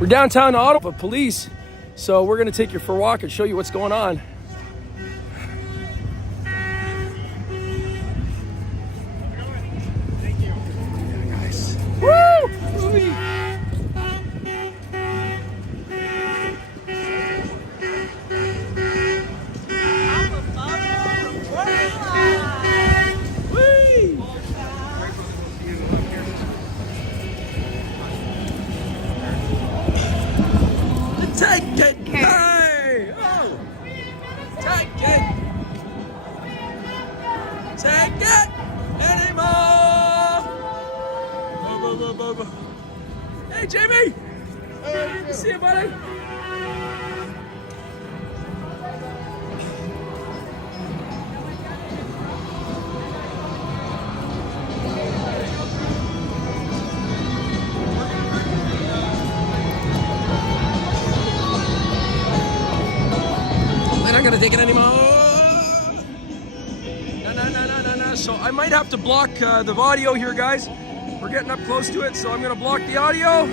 We're downtown Ottawa, police. So we're gonna take you for a walk and show you what's going on. Nice. Woo! Take it! Hey! Oh! Take it! Take it! Anymore! Hey, Jamie! Hey, see you, buddy! They're not gonna take it anymore. No. So I might have to block the audio here, guys. We're getting up close to it, so I'm gonna block the audio.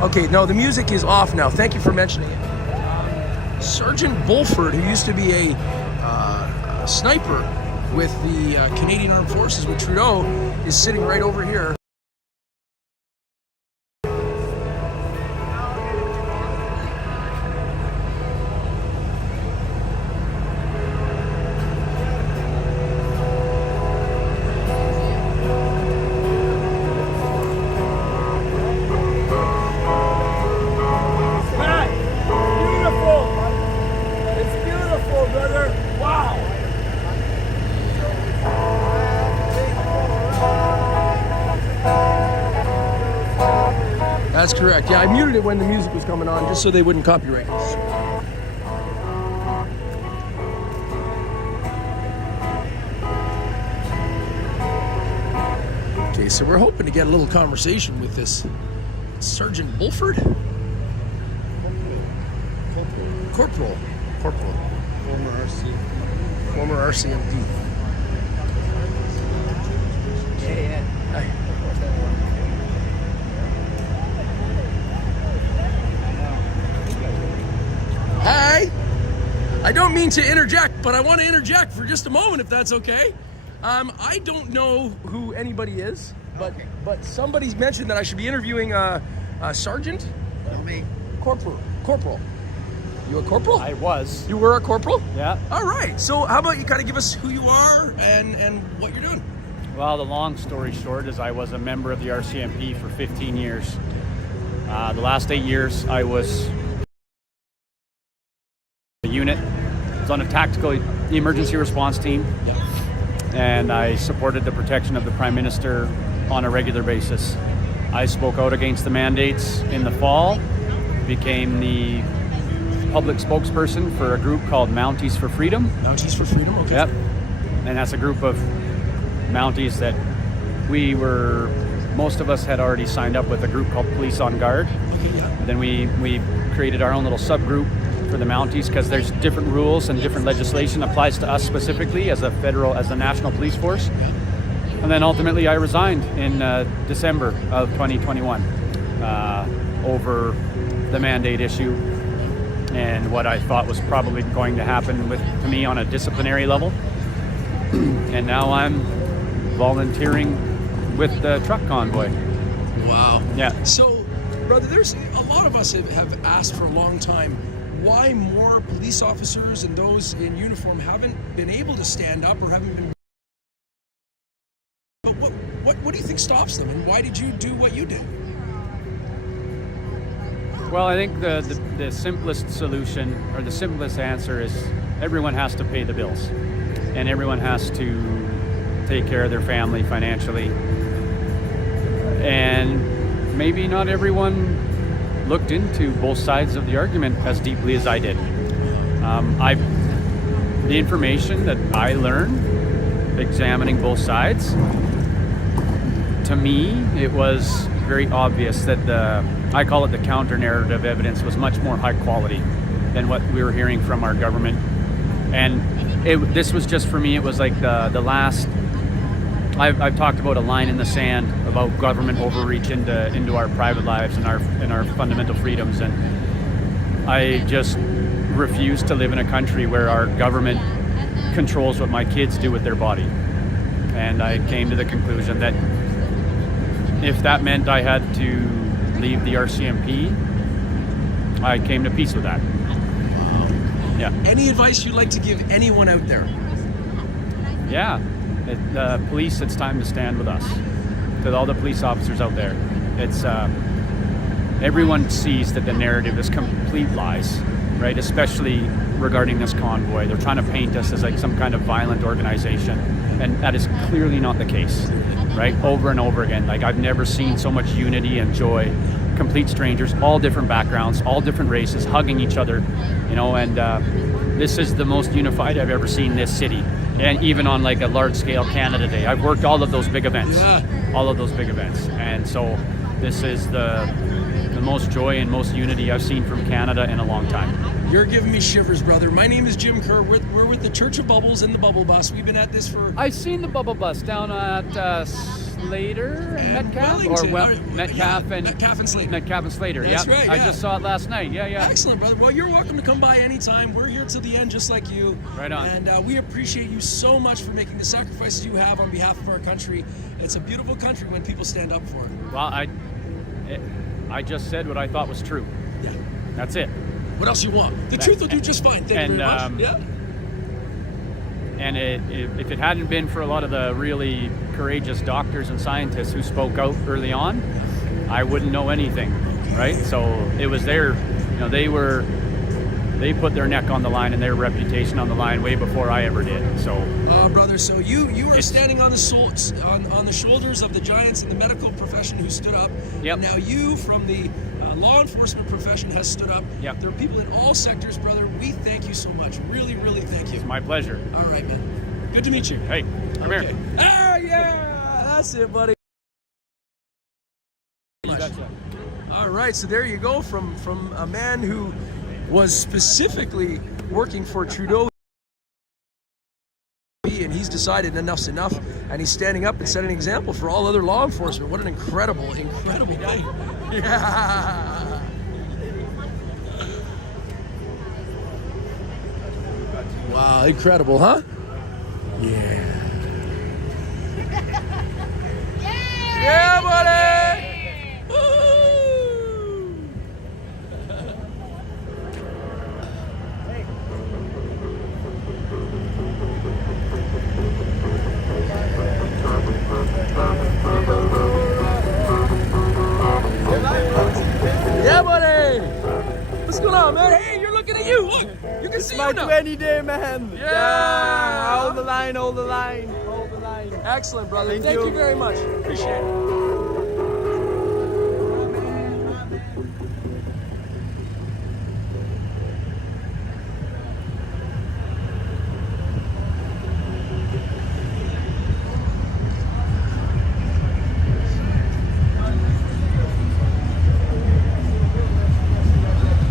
Okay, no, the music is off now. Thank you for mentioning it. Sergeant Bulford, who used to be a sniper with the Canadian Armed Forces with Trudeau, is sitting right over here. That's correct. Yeah, I muted it when the music was coming on just so they wouldn't copyright us. Okay, so we're hoping to get a little conversation with this Sergeant Bulford? Corporal. Former RCMP. Yeah. Hi. Hi. I don't mean to interject, but I want to interject for just a moment, if that's okay. I don't know who anybody is, but somebody's mentioned that I should be interviewing a sergeant. Well, me. Corporal. You a corporal? I was. You were a corporal? Yeah. All right. So how about you kind of give us who you are and what you're doing? Well, the long story short is I was a member of the RCMP for 15 years. The last 8 years I was a unit. I was on a tactical emergency response team. Yeah. And I supported the protection of the Prime Minister on a regular basis. I spoke out against the mandates in the fall, became the public spokesperson for a group called Mounties for Freedom. Mounties for Freedom, okay. Yep. And that's a group of Mounties that most of us had already signed up with a group called Police on Guard. Okay, yeah. And then we created our own little subgroup for the Mounties because there's different rules and different legislation applies to us specifically as a national police force. And then ultimately I resigned in December of 2021 over the mandate issue and what I thought was probably going to happen to me on a disciplinary level. And now I'm volunteering with the truck convoy. Wow. Yeah. So, brother, there's a lot of us have asked for a long time why more police officers and those in uniform haven't been able to stand up or haven't been. But what do you think stops them, and why did you do what you did? Well, I think the simplest solution or the simplest answer is everyone has to pay the bills and everyone has to take care of their family financially. And maybe not everyone looked into both sides of the argument as deeply as I did. The information that I learned examining both sides, to me, it was very obvious that I call it the counter-narrative evidence, was much more high quality than what we were hearing from our government. And this was just, for me, it was like the last, I've talked about a line in the sand about government overreach into our private lives and our fundamental freedoms. And I just refuse to live in a country where our government controls what my kids do with their body. And I came to the conclusion that if that meant I had to leave the RCMP, I came to peace with that. Yeah. Any advice you'd like to give anyone out there? Yeah. Police, it's time to stand with us. To all the police officers out there, it's everyone sees that the narrative is complete lies, right? Especially regarding this convoy. They're trying to paint us as like some kind of violent organization, and that is clearly not the case, right? Over and over again. Like, I've never seen so much unity and joy. Complete strangers, all different backgrounds, all different races, hugging each other, and this is the most unified I've ever seen this city. And even on like a large scale Canada Day, I've worked all of those big events, and so this is the most joy and most unity I've seen from Canada in a long time. You're giving me shivers, brother. My name is Jim Kerr. We're with the Church of Bubbles and the Bubble Bus. We've been at this for... I've seen the Bubble Bus down at Slater and Metcalf, Wellington. Metcalf and Slater. Metcalf and Slater. That's Yep. right, yeah. I just saw it last night. Yeah. Excellent, brother. Well, you're welcome to come by anytime. We're here till the end, just like you. Right on. And we appreciate you so much for making the sacrifices you have on behalf of our country. It's a beautiful country when people stand up for it. Well, I just said what I thought was true. Yeah. That's it. What else you want? The truth will do just fine. Thank you very much. Yeah. And if it hadn't been for a lot of the really courageous doctors and scientists who spoke out early on, I wouldn't know anything, right? So it was they put their neck on the line and their reputation on the line way before I ever did. So, brother, so you are standing on the shoulders of the giants in the medical profession who stood up. Yep. And now you, from the law enforcement profession, has stood up. Yep. There are people in all sectors, brother. We thank you so much. Really, really thank you. It's my pleasure. All right, man. Good to meet you. Hey, come here. Ah, yeah, that's it, buddy. You betcha. All right, so there you go, from a man who was specifically working for Trudeau, and he's decided enough's enough, and he's standing up and setting an example for all other law enforcement. What an incredible thing. Yeah. Wow, incredible, huh? Yeah. Yeah, buddy! Woo! Yeah, buddy! What's going on, man? Hey, you're looking at you! Look! You can see My you now! 20-day, man! Yeah! Hold the line, hold the line, hold the line. Excellent, brother. Thank you you. very much. Appreciate it.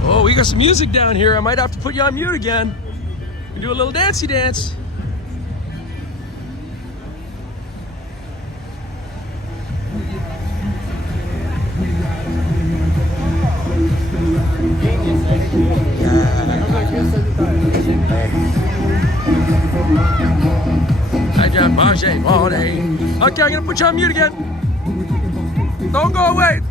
Oh, we got some music down here. I might have to put you on mute again. We do a little dancey dance. Okay, I'm gonna put you on mute again. Don't go away.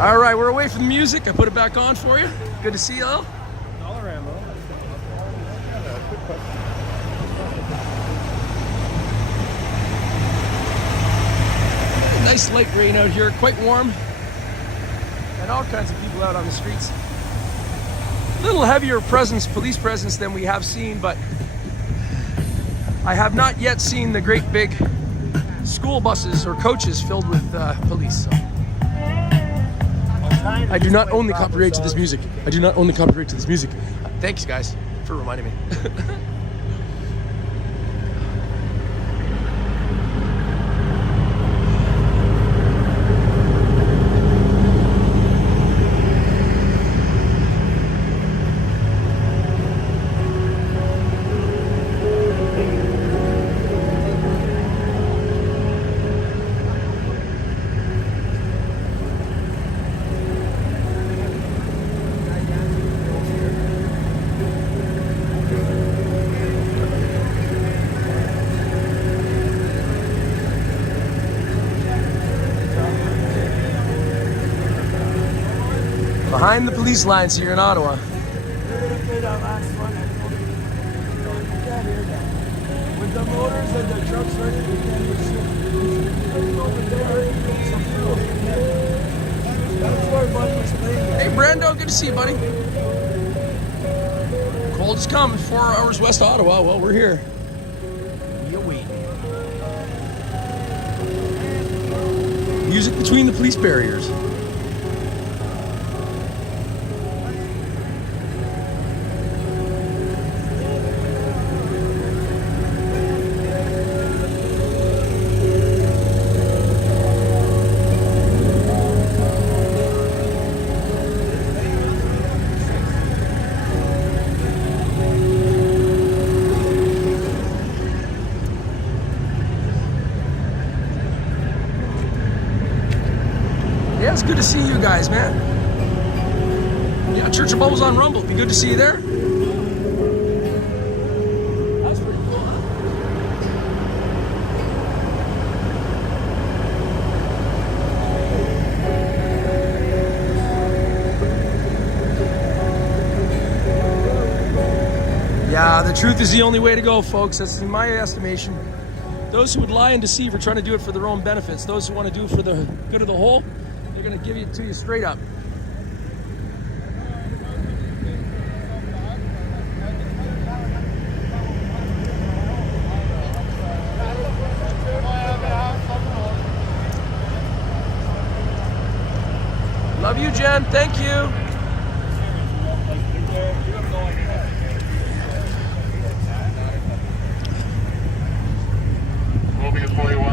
All right, we're away from the music. I put it back on for you. Good to see you all. All around, though. Nice light rain out here, quite warm. And all kinds of people out on the streets. A little heavier presence, police presence than we have seen, but I have not yet seen the great big school buses or coaches filled with police. So. I do not own the copyright to this music. I do not own the copyright to this music. Thanks, guys, for reminding me. Behind the police lines here in Ottawa. With the motors and the trucks ready to Hey Brando, good to see you, buddy. Cold is coming, 4 hours west of Ottawa. Well, we're here. You wait. Music between the police barriers. Yeah, it's good to see you guys, man. Yeah, Church of Bubbles on Rumble. Be good to see you there. That's pretty cool, huh? Yeah, the truth is the only way to go, folks. That's in my estimation. Those who would lie and deceive are trying to do it for their own benefits. Those who want to do it for the good of the whole, they're going to give it to you straight up. Love you, Jen. Thank you.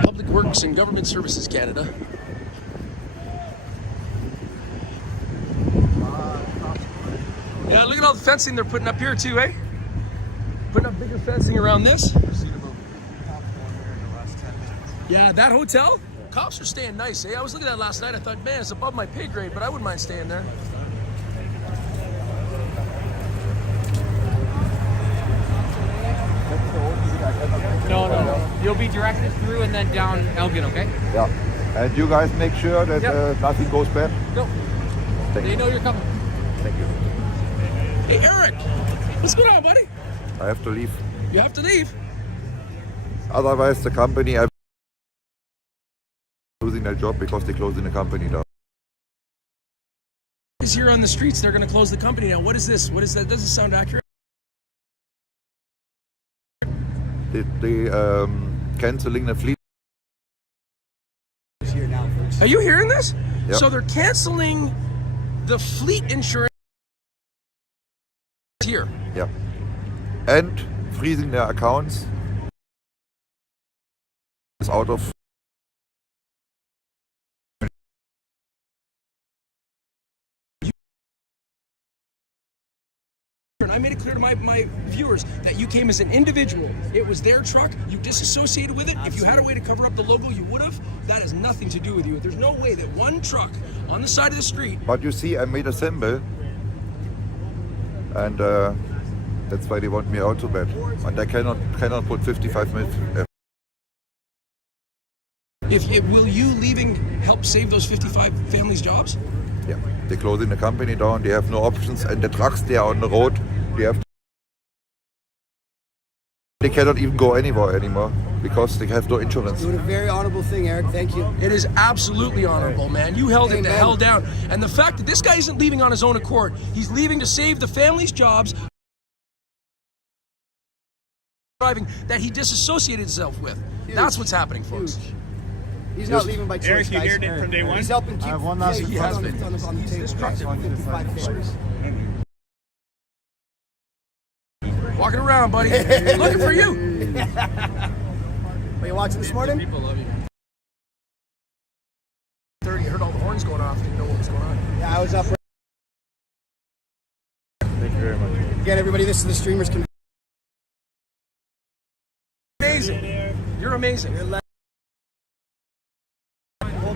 Public Works and Government Services Canada. Yeah, look at all the fencing they're putting up here too, eh? Putting up bigger fencing around this. Yeah, that hotel? Cops are staying nice, eh? I was looking at that last night. I thought, man, it's above my pay grade, but I wouldn't mind staying there. No. You'll be directed through and then down Elgin, okay? Yeah. And you guys make sure that nothing goes bad? No. They know you're coming. Thank you. Hey, Eric, what's going on, buddy? I have to leave. You have to leave. Otherwise, the company is losing their job because they're closing the company down. Is here on the streets, they're going to close the company now. What is this? What is that? Doesn't sound accurate. They canceling the fleet. Are you hearing this? Yep. So they're canceling the fleet insurance here. Yeah. And freezing their accounts. Is out of. And I made it clear to my viewers that you came as an individual. It was their truck. You disassociated with it. If you had a way to cover up the logo, you would have. That has nothing to do with you. There's no way that one truck on the side of the street. But you see, I made a symbol. And that's why they want me out so bad. And I cannot put 55 minutes. Will you leaving help save those 55 families' jobs? Yeah, they're closing the company down. They have no options, and the trucks they are on the road. They cannot even go anywhere anymore because they have no insurance. Doing a very honorable thing, Eric. Thank you. It is absolutely honorable, man. You held it the Amen. hell down. And the fact that this guy isn't leaving on his own accord, he's leaving to save the family's jobs. Driving that he disassociated himself with. Huge. That's what's happening, folks. Huge. He's not leaving by choice, Eric, you guys. heard it from day one? He's helping keep one last he has on been. the table. He's destructive. 55 families. Walking around, buddy. Looking for you. Were you watching this morning? People love you. 30, heard all the horns going off. Didn't know what was going on. Yeah, I was up. Thank you very much. Again, everybody, this is the Streamers Convention. Amazing. You're amazing. Hold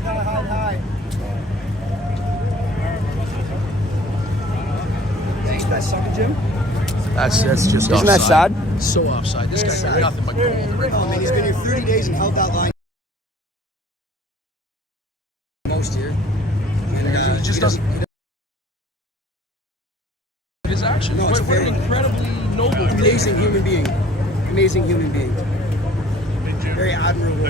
that high. Thanks for that sucker, Jim. That's just Isn't offside. that sad? So offside. This guy's got nothing but gold. Right? I mean, he's been here 30 days and held that line. Most here. And, He just doesn't. actions. No, it's What an very- incredibly noble thing. Amazing human being. Amazing human being. Very admirable.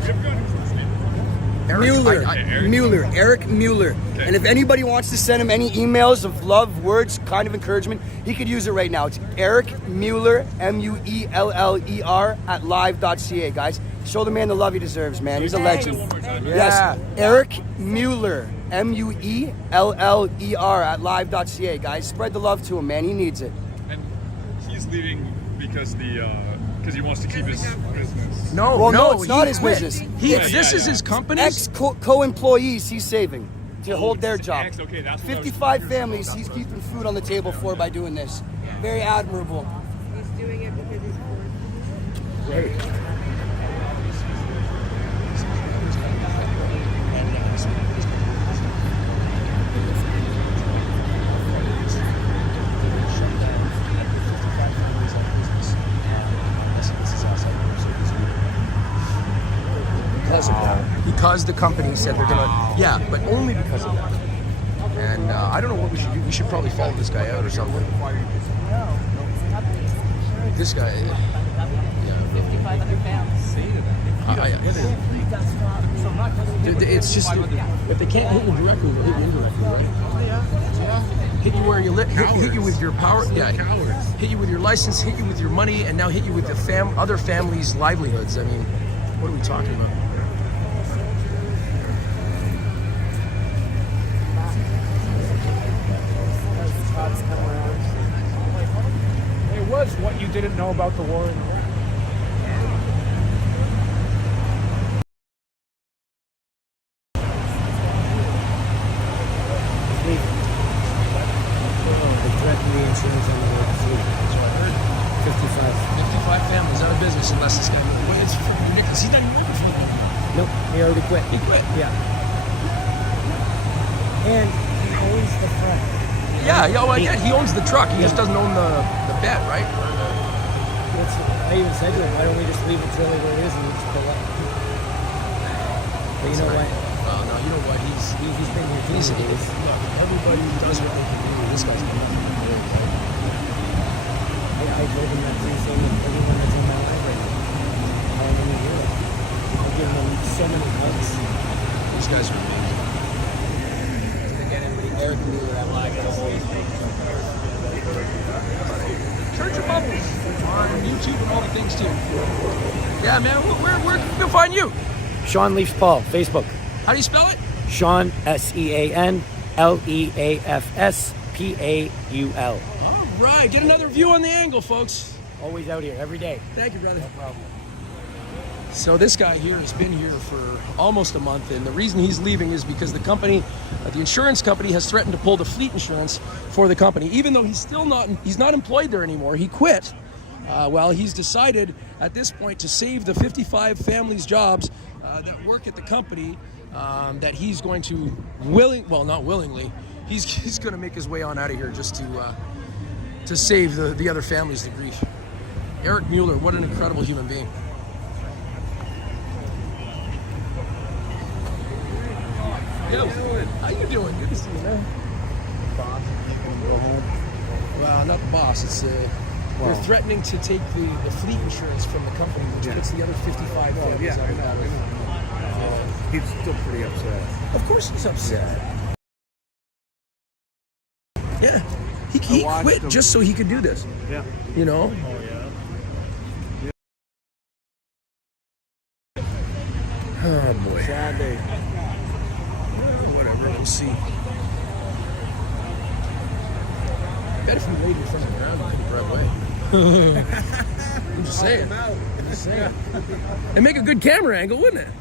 Eric, Mueller. I- Mueller. Eric Mueller. And if anybody wants to send him any emails of love, words, kind of encouragement, he could use it right now. It's Eric Mueller, Mueller at live.ca, guys. Show the man the love he deserves, man. He's a legend. Yes. Eric Mueller, Mueller at live.ca, guys. Spread the love to him, man. He needs it. And he's leaving because he wants to keep his business. No, Well, no, no, it's not he his quit. business. This is his company. Co-employees he's saving to hold their job. Okay, that's what I was 55 confused families about. he's keeping food on the table for by doing this. Very admirable. He's doing it because he's bored. Because the company said they're gonna, yeah, but only because of that. And I don't know what we should do. We should probably follow this guy out or something. This guy, yeah. 5,500 pounds. It's just if they can't hit you directly, they'll hit you indirectly, right? Hit you where you hit you with your power, yeah. Hit you with your license, hit you with your money, and now hit you with the other families' livelihoods. I mean, what are we talking about? It was what you didn't know about the war in Iraq. So I heard 55 families out of business unless this guy. Well, it's freaking ridiculous. He doesn't work for them. Nope, he already quit. He quit. Yeah. And he owns the front. Yeah, well, I get he owns the truck. He just doesn't own the bed, right? I even said to him, why don't we just leave it till where it is and we just pull up? But you know what? Well, no, you know what? He's been here He's, 20 days. look, everybody does what they can do. This guy's not. I told him that same thing with everyone that's in my life right now. I don't even hear it. I'm giving them so many hugs. These guys are amazing. Again, everybody, Eric Mueller at live.ca. Church of Bubbles on YouTube and all the things too. Yeah, man. Where can people find you? Sean Leafs Paul, Facebook. How do you spell it? Sean, SeanLeafsPaul. All right, get another view on the angle, folks. Always out here, every day. Thank you, brother. No problem. So this guy here has been here for almost a month, and the reason he's leaving is because the company, the insurance company, has threatened to pull the fleet insurance for the company. Even though he's not employed there anymore. He quit. Well, he's decided at this point to save the 55 families' jobs that work at the company. That he's going to not willingly. He's going to make his way on out of here just to save the other families the grief. Eric Mueller, what an incredible human being. Yo, how you doing? Good to see you, man. Boss, go home. Well, not the boss. It's they're threatening to take the fleet insurance from the company, which puts the other 55 families out of that. He's still pretty upset. Of course he's upset. Yeah. He quit just so he could do this. Yeah. You know? Oh boy. Sad day. Whatever, we'll see. I bet if we laid in front of the ground, we could drive away. I'm just saying. I'm just saying. It'd make a good camera angle, wouldn't it?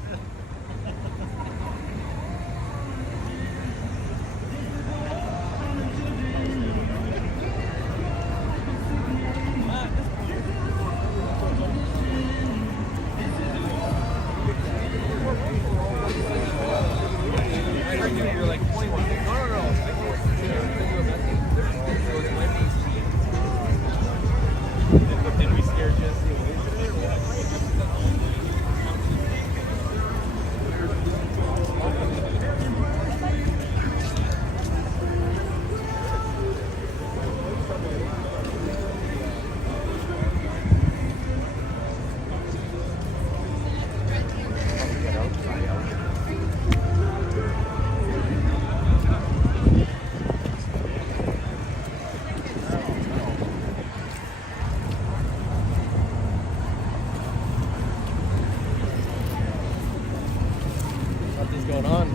Something's going on.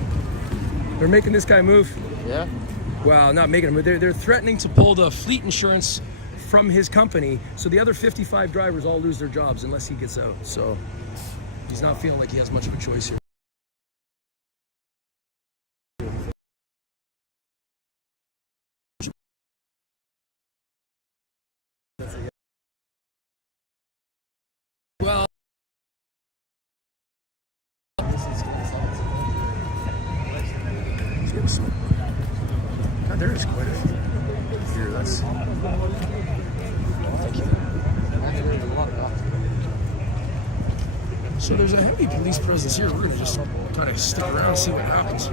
They're making this guy move. Yeah. Well, not making him move. They're threatening to pull the fleet insurance from his company, so the other 55 drivers all lose their jobs unless he gets out. So he's not feeling like he has much of a choice here. Well, God, there is quite a few here. That's thank you. So there's a heavy police presence here. We're gonna just kind of stick around and see what happens.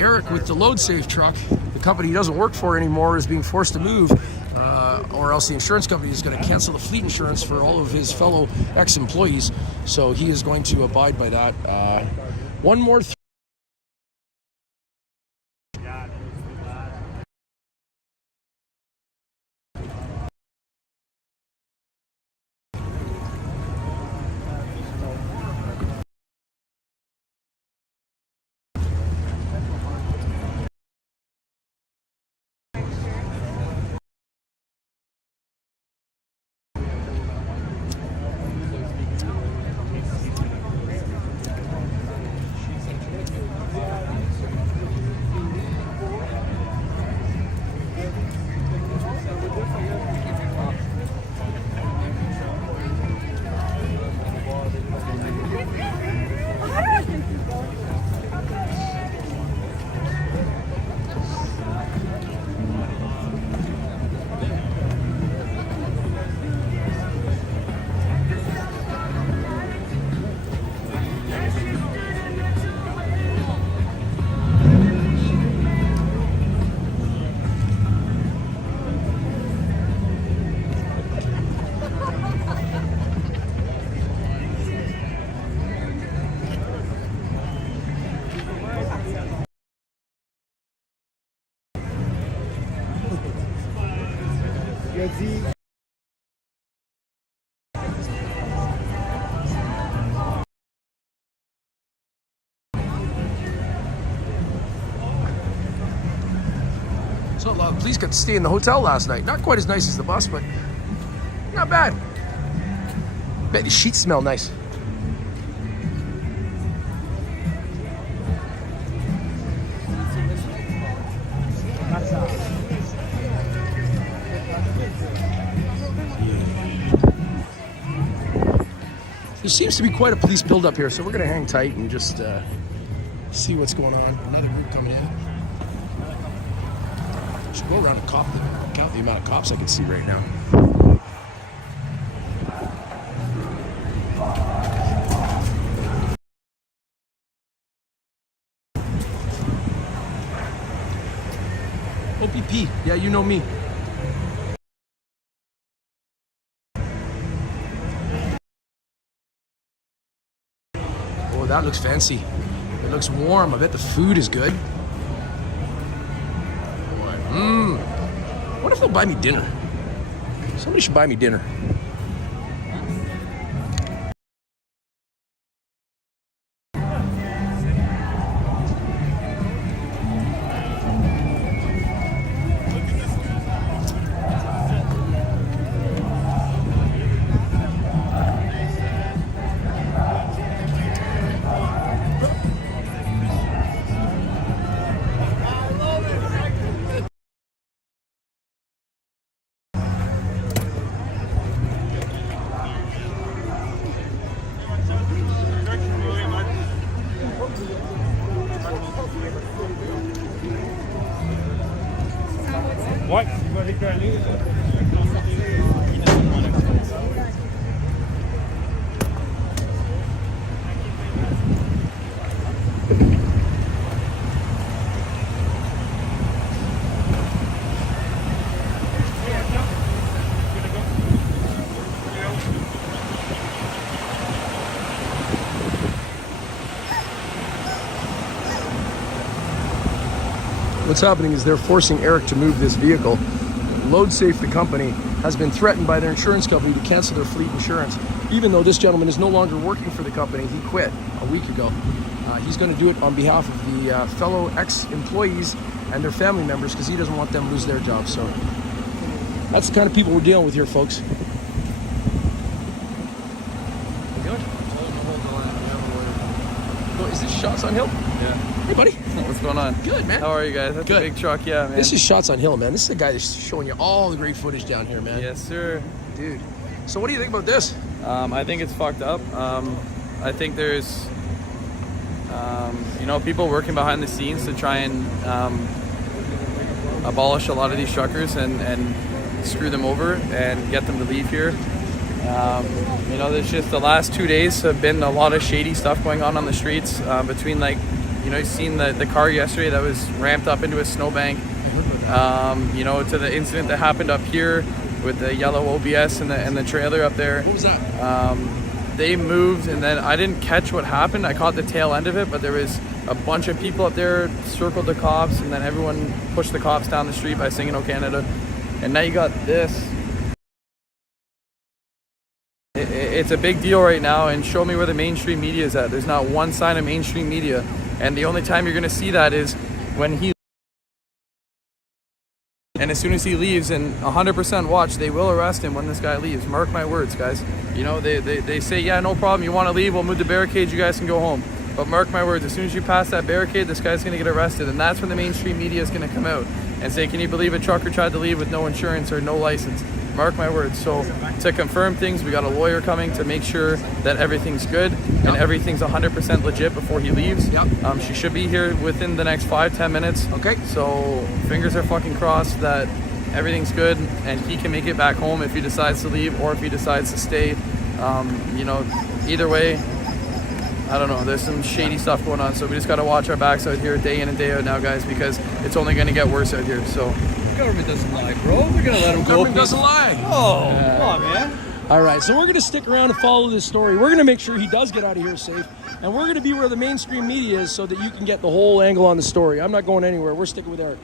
Eric with the load safe truck, the company he doesn't work for anymore, is being forced to move, or else the insurance company is going to cancel the fleet insurance for all of his fellow ex-employees. So he is going to abide by that. One more. So the police got to stay in the hotel last night. Not quite as nice as the bus, but not bad. Bet the sheets smell nice. There seems to be quite a police buildup here, so we're going to hang tight and just see what's going on. Another group coming in. Should go around and count the amount of cops I can see right now. OPP, yeah, you know me. Oh, that looks fancy. It looks warm. I bet the food is good. What if they'll buy me dinner? Somebody should buy me dinner. What? What's happening is they're forcing Eric to move this vehicle. LoadSafe, the company, has been threatened by their insurance company to cancel their fleet insurance, even though this gentleman is no longer working for the company. He quit a week ago. He's going to do it on behalf of the fellow ex-employees and their family members because he doesn't want them to lose their jobs. So that's the kind of people we're dealing with here, folks. Is this Shots on Hill? Yeah. Hey, buddy. What's going on? Good, man. How are you guys? That's Good. a big truck, yeah, man. This is Shots on Hill, man. This is the guy that's showing you all the great footage down here, man. Yes, sir. Dude. So what do you think about this? I think it's fucked up. I think there's, people working behind the scenes to try and abolish a lot of these truckers and screw them over and get them to leave here. There's just the last 2 days have been a lot of shady stuff going on the streets between you've seen the car yesterday that was ramped up into a snowbank, to the incident that happened up here with the yellow OBS and the trailer up there. What was that? They moved and then I didn't catch what happened. I caught the tail end of it, but there was a bunch of people up there circled the cops and then everyone pushed the cops down the street by singing "O Canada." And now you got this. It's a big deal right now, and show me where the mainstream media is at. There's not one sign of mainstream media, and the only time you're going to see that is when he. And as soon as he leaves, and 100% watch, they will arrest him when this guy leaves. Mark my words, guys. They say, yeah, no problem. You want to leave? We'll move the barricades. You guys can go home. But mark my words, as soon as you pass that barricade, this guy's going to get arrested, and that's when the mainstream media is going to come out and say, can you believe a trucker tried to leave with no insurance or no license? Mark my words. So to confirm things, we got a lawyer coming to make sure that everything's good and everything's 100% legit before he leaves. Yep. She should be here within the next 5-10 minutes. Okay. So fingers are fucking crossed that everything's good and he can make it back home if he decides to leave or if he decides to stay. Either way, I don't know. There's some shady stuff going on, so we just got to watch our backs out here day in and day out now, guys, because it's only going to get worse out here. So. Government doesn't lie, bro. They're gonna let him go. Government doesn't lie. Oh, come on, man. All right, so we're going to stick around and follow this story. We're going to make sure he does get out of here safe, and we're going to be where the mainstream media is so that you can get the whole angle on the story. I'm not going anywhere. We're sticking with Eric.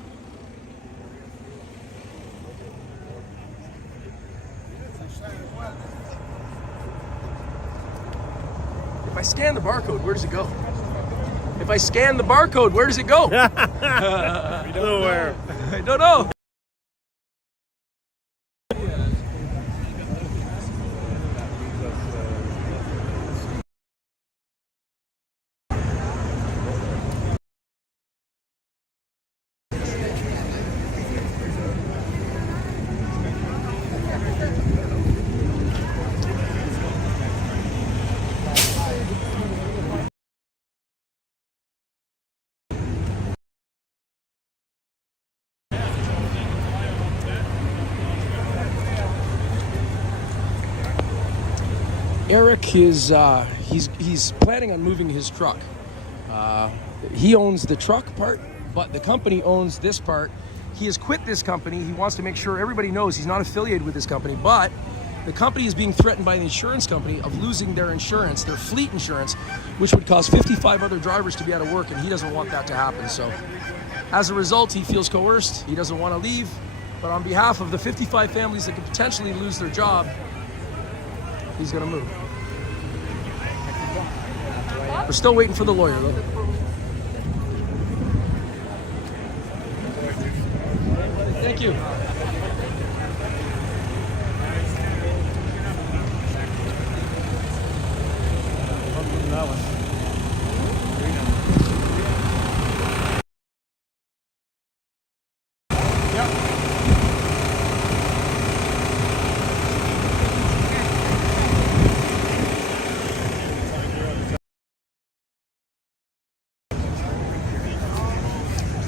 If I scan the barcode, where does it go? If I scan the barcode, where does it go? Nowhere. I don't know. Eric is he's planning on moving his truck. He owns the truck part, but the company owns this part. He has quit this company. He wants to make sure everybody knows he's not affiliated with this company, but the company is being threatened by the insurance company of losing their insurance, their fleet insurance, which would cause 55 other drivers to be out of work, and he doesn't want that to happen. So as a result, he feels coerced. He doesn't want to leave, but on behalf of the 55 families that could potentially lose their job, he's going to move. We're still waiting for the lawyer, though. Thank you.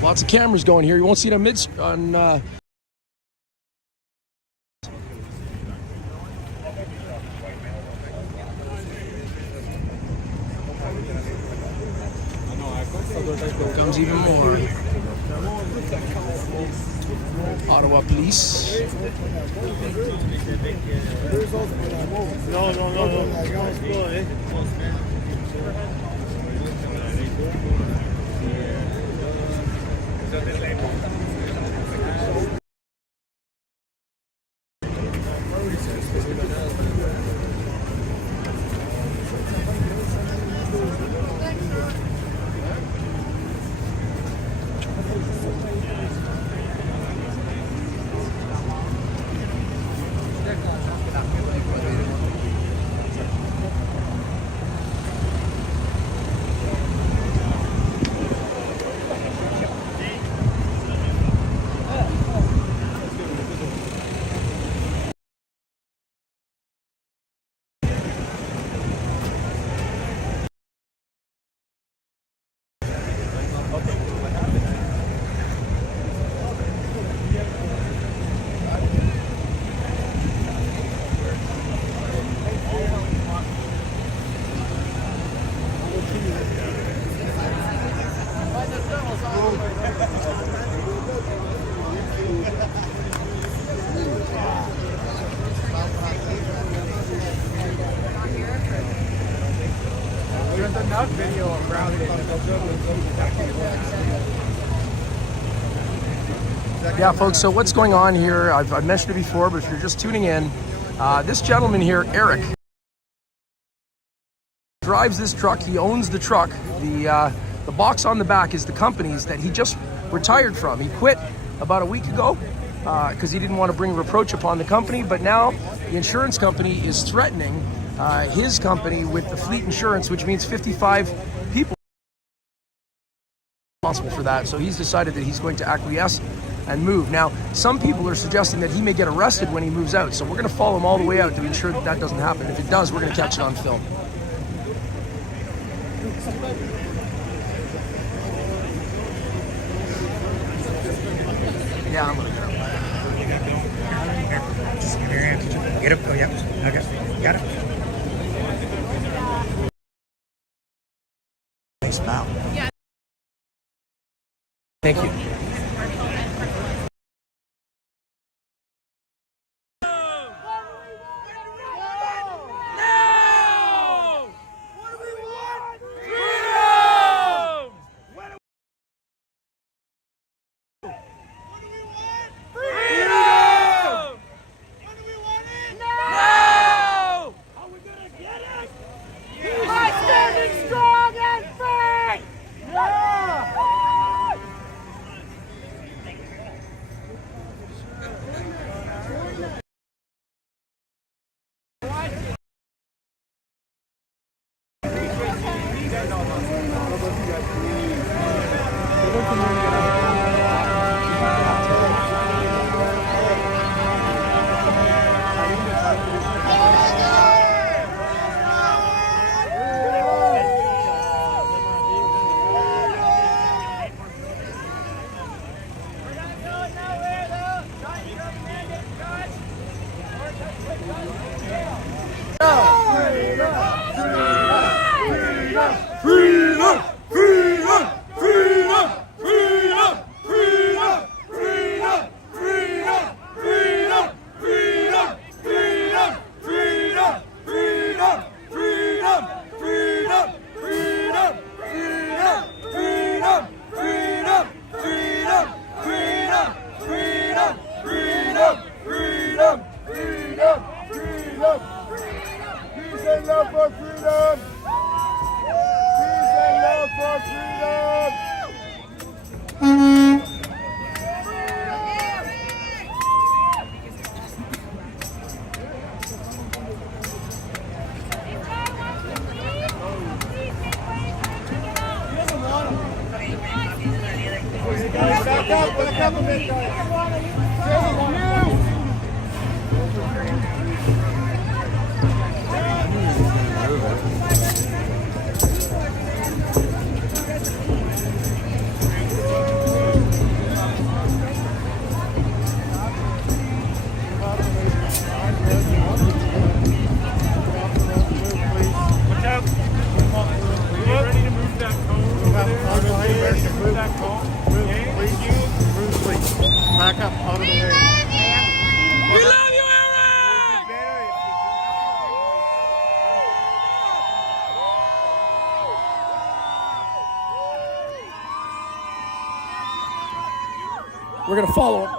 Lots of cameras going here. You won't see them on. Comes even more. Ottawa police. No. Yeah, folks, so what's going on here, I've mentioned it before, but if you're just tuning in, this gentleman here, Eric, drives this truck. He owns the truck. The box on the back is the company's that he just retired from. He quit about a week ago because he didn't want to bring reproach upon the company, but now the insurance company is threatening his company with the fleet insurance, which means 55 people responsible for that. So he's decided that he's going to acquiesce and move. Now, some people are suggesting that he may get arrested when he moves out, so we're going to follow him all the way out to ensure that that doesn't happen. If it does, we're going to catch it on film. Yeah, I'm going to get up. Just give your hand. Get up. Oh, yeah. Okay. Got it. Nice smile. Thank you. We're going to follow him.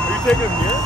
Are you taking him here?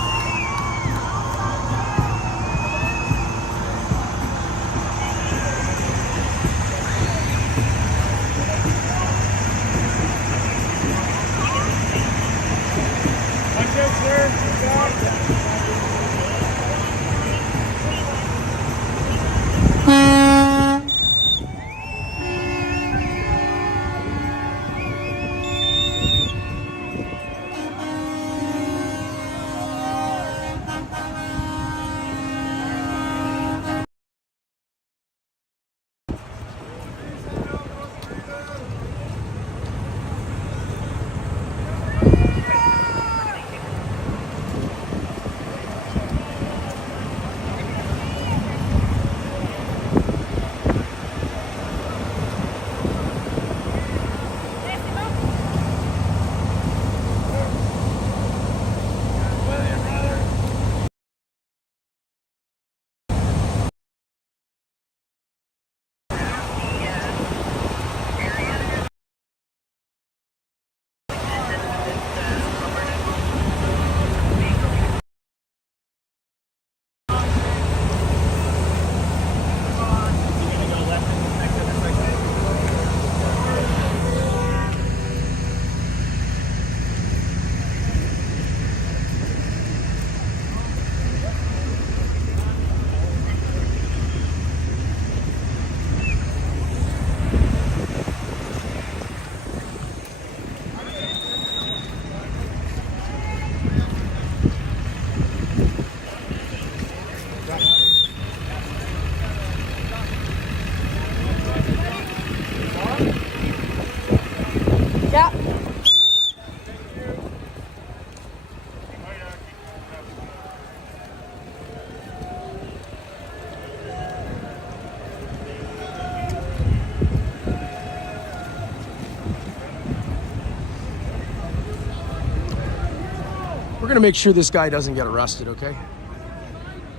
gonna make sure this guy doesn't get arrested, okay?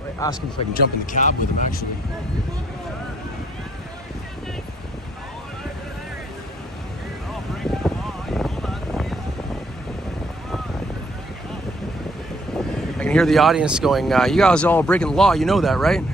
I ask him if I can jump in the cab with him, actually. I can hear the audience going, you guys are all breaking the law, you know that, right?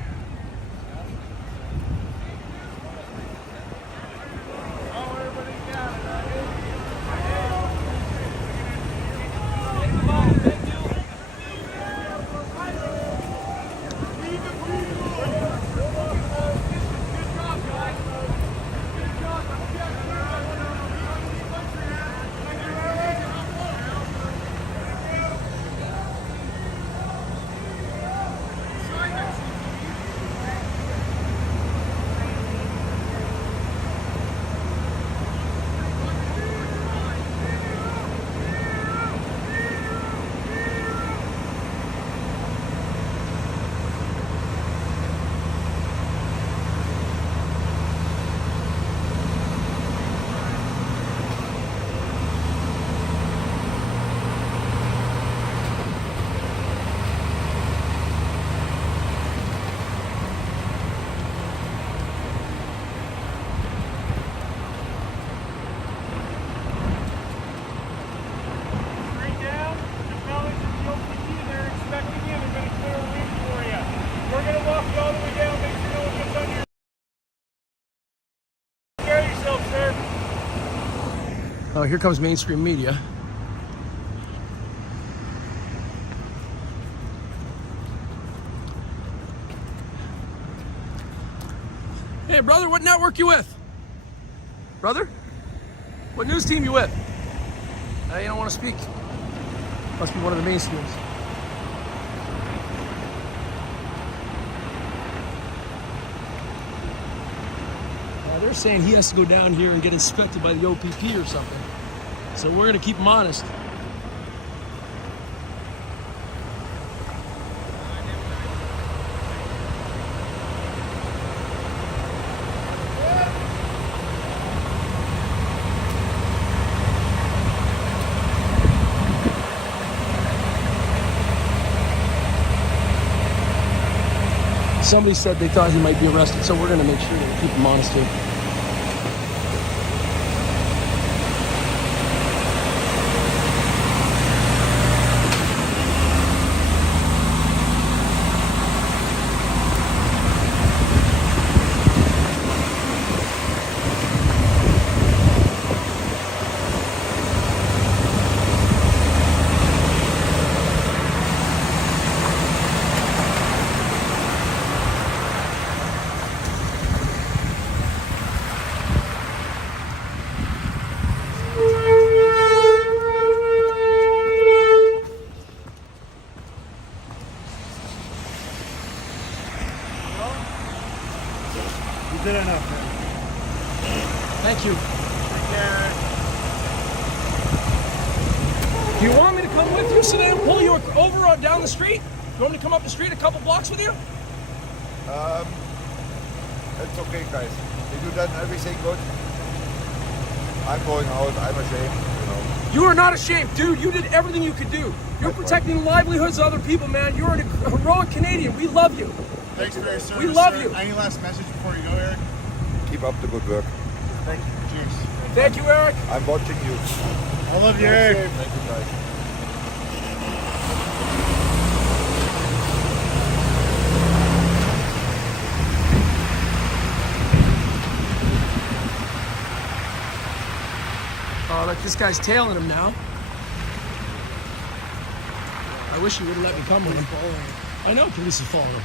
Oh, here comes mainstream media. Hey, brother, what network you with? Brother? What news team you with? You don't want to speak. Must be one of the mainstreams. They're saying he has to go down here and get inspected by the OPP or something. So we're gonna keep him honest. Somebody said they thought he might be arrested, so we're gonna make sure to keep him honest here. You did enough, man. Thank you. Do you want me to come with you so that I pull you over down the street? You want me to come up the street a couple blocks with you? It's okay, guys. If you done everything good, I'm going out. I'm ashamed, you know. You are not ashamed, dude. You did everything you could do. You're protecting the livelihoods of other people, man. You're a heroic Canadian. We love you. Thanks for your service. We love sir. you. Any last message before you go, Eric? Keep up the good work. Thank you. Cheers. Thank you, Eric. I'm watching you. I love you, Eric. Thank you, guys. Oh, look, this guy's tailing him now. I wish he would have let me come with him. I know police is following him.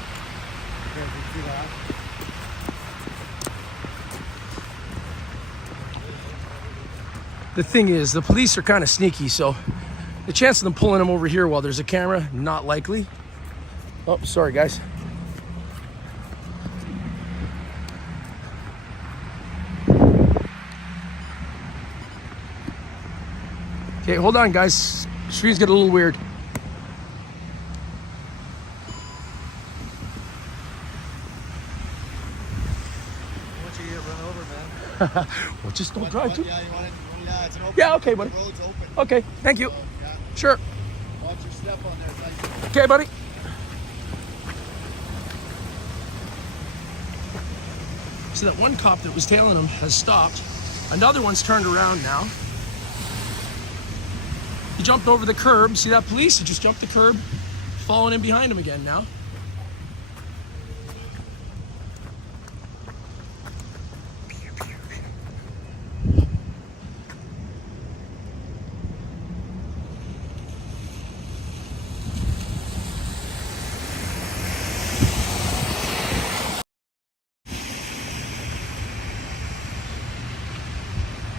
The thing is, the police are kind of sneaky, so the chance of them pulling him over here while there's a camera, not likely. Oh, sorry, guys. Okay, hold on, guys. The street's getting a little weird. Once you get run over, man. Well, just don't drive too. Yeah, you want it? Yeah, it's an open. Yeah, okay, buddy. The road's open. Okay, thank you. So, yeah. Sure. Watch your Okay, buddy. So that one cop that was tailing him has stopped. Another one's turned around now. He jumped over the curb. See that police? He just jumped the curb, falling in behind him again now.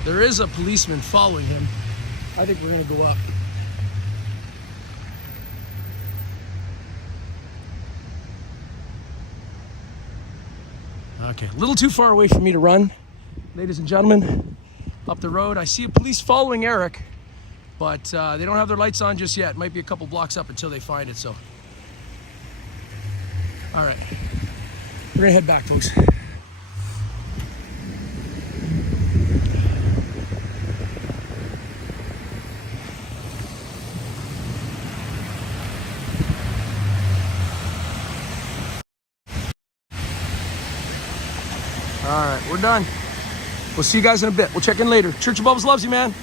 There is a policeman following him. I think we're gonna go up. Okay, a little too far away for me to run. Ladies and gentlemen, up the road, I see a police following Eric, but they don't have their lights on just yet. Might be a couple blocks up until they find it, so. All right, we're gonna head back, folks. All right, we're done. We'll see you guys in a bit. We'll check in later. Church of Bubbles loves you, man.